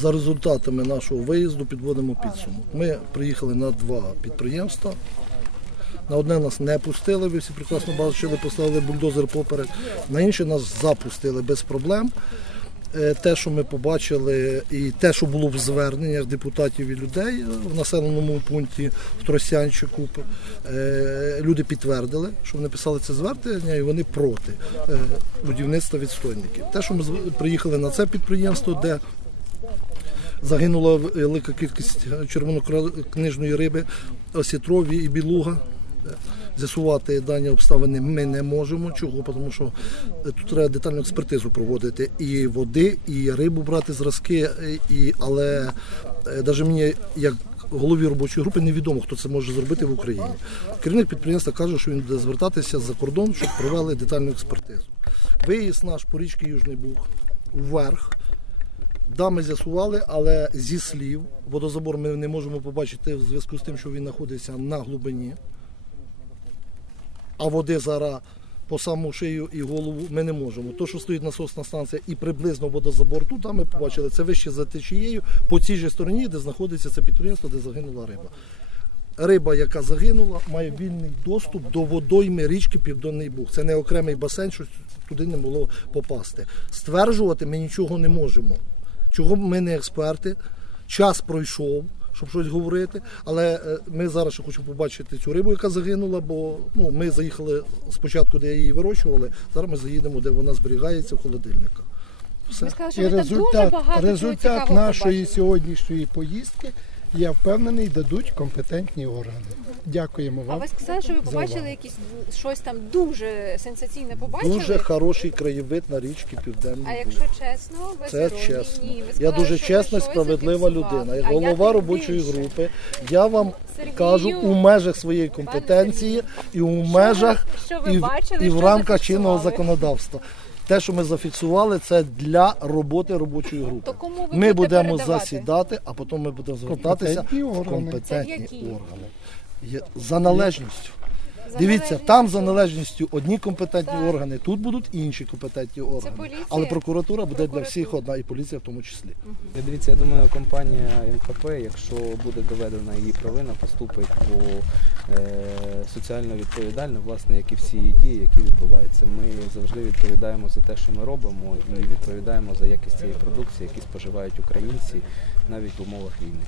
За результатами нашого виїзду підводимо підсумок. Ми приїхали на два підприємства. На одне нас не пустили, ви всі прекрасно бачили, поставили бульдозер поперек. На інше нас запустили без проблем. Е, Те, що ми побачили, і те, що було в зверненнях депутатів і людей в населеному пункті в Тростянчику, е, люди підтвердили, що вони писали це звернення і вони проти е, будівництва відстойників. Те, що ми приїхали на це підприємство, де загинула велика кількість червонокнижної риби, осітрові і білуга. З'ясувати дані обставини ми не можемо. Чого? Тому що тут треба детальну експертизу проводити і води, і рибу брати зразки. І, але навіть мені, як голові робочої групи, невідомо, хто це може зробити в Україні. Керівник підприємства каже, що він буде звертатися за кордон, щоб провели детальну експертизу. Виїзд наш по річці Южний Буг вверх. Да, ми з'ясували, але зі слів водозабор ми не можемо побачити в зв'язку з тим, що він знаходиться на глибині. А води зараз по саму шию і голову ми не можемо. То, що стоїть насосна станція і приблизно водозабор тут, там ми побачили, це вище за течією по цій же стороні, де знаходиться це підприємство, де загинула риба. Риба, яка загинула, має вільний доступ до водойми річки Південний Буг. Це не окремий басейн, що туди не було попасти. Стверджувати ми нічого не можемо. Чого ми не експерти? Час пройшов, щоб щось говорити. Але е, ми зараз ще хочемо побачити цю рибу, яка загинула, бо ну, ми заїхали спочатку, де її вирощували. Зараз ми заїдемо, де вона зберігається в холодильниках. Все. Сказали, що І дуже результат, багато результат нашої побачили. сьогоднішньої поїздки, я впевнений, дадуть компетентні органи. Дякуємо А ви сказали, що ви побачили якісь щось там дуже сенсаційне побачили? Дуже хороший краєвид на річці Південний А якщо чесно, ви Це сироні? чесно. Ні, ви Я дуже чесна ви справедлива людина. Як я голова робочої більше. групи, я вам Сергію, кажу у межах своєї компетенції і у межах що ви і, бачили, і в рамках чинного законодавства. Те, що ми зафіксували, це для роботи робочої групи. То кому ви Ми будете будемо передавати? засідати, а потім ми будемо звертатися Компетентні в органи. компетентні Це які? органи. Є- За належністю. Дивіться, там за належністю одні компетентні Так. органи, тут будуть інші компетентні органи. поліція, Але прокуратура буде для прокуратура. всіх одна, і поліція в тому числі. Я дивіться, я думаю, компанія МХП, якщо буде доведена її провина, поступить по е, соціально відповідально, власне, як і всі її дії, які відбуваються. Ми завжди відповідаємо за те, що ми робимо, і відповідаємо за якість цієї продукції, які споживають українці навіть в умовах війни.